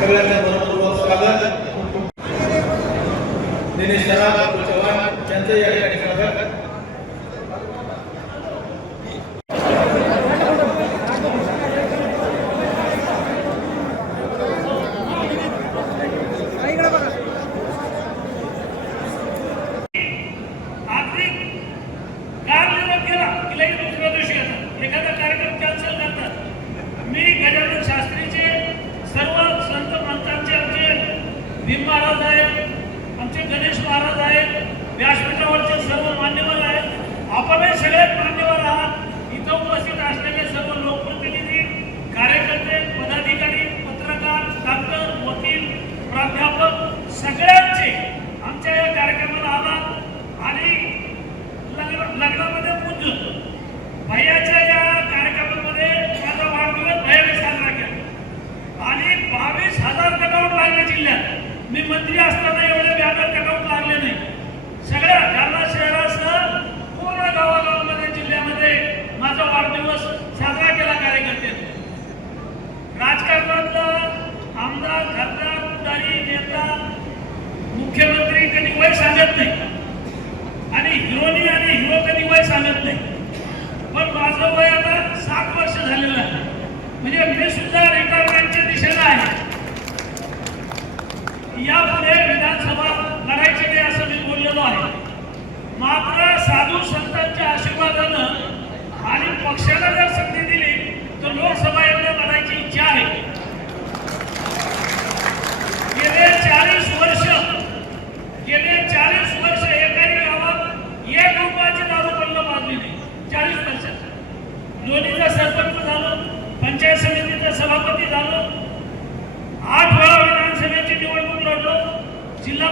सगळ्यांना मनपूर्वक स्वागत. दिनेश चव्हाण यांचं या ठिकाणी स्वागत. एखादा कार्यक्रम कॅन्सल करतात. मी गजानन शास्त्रीचे सर्व संत महंतांचे आमचे भीम महाराज आहेत, आमचे गणेश महाराज आहेत, व्यासपीठावरचे सर्व मान्यवर आहेत, आपणही सगळ्यात मान्यवर आहात. इथं उपस्थित असलेले सर्व लोकप्रतिनिधी, कार्यकर्ते, पदाधिकारी, पत्रकार, डॉक्टर, वकील, प्राध्यापक सगळ्यांचे आमच्या या कार्यक्रमाला आला आणि लग्नामध्ये पूजून भैयाच्या या कार्यक्रमामध्ये माझा वाढदिवस भैयाने साजरा केला आणि 22,000 कटआउट लागले जिल्ह्यात. मी मंत्री असताना एवढे बॅनर कटआउट लागले नाही. सगळ्या जालना शहरासह पूर्ण गावागावांमध्ये जिल्ह्यामध्ये माझा वाढदिवस साजरा केला कार्यकर्त्यांनी. राजकारणातला आमदार, खासदार, पुढारी, नेता, मुख्यमंत्री कधी वय सांगत नाही आणि हिरोनी आणि हिरो कधी वय सांगत नाही. पण माझं वय आता 7 वर्ष झालेलं आहे, म्हणजे मी सुद्धा रिटायरमेंटच्या दिशेला आहे. यापुढे विधानसभा लढायची नाही असं मी बोललेलो आहे. मात्र साधू संतांच्या आशीर्वादानं आणि पक्षाला जर संधी दिली तर लोकसभा एवढ्या लढायची इच्छा आहे. गेले 40 वर्ष एकाही गावात 1 रुपयाची दारू बंद पाडली नाही. 40 वर्षात दोन्हीचा सरपंच झालो, पंचायत समितीचा सभापती झालो, 8 वेळा विधानसभेची निवडणूक लढलो, जिल्हा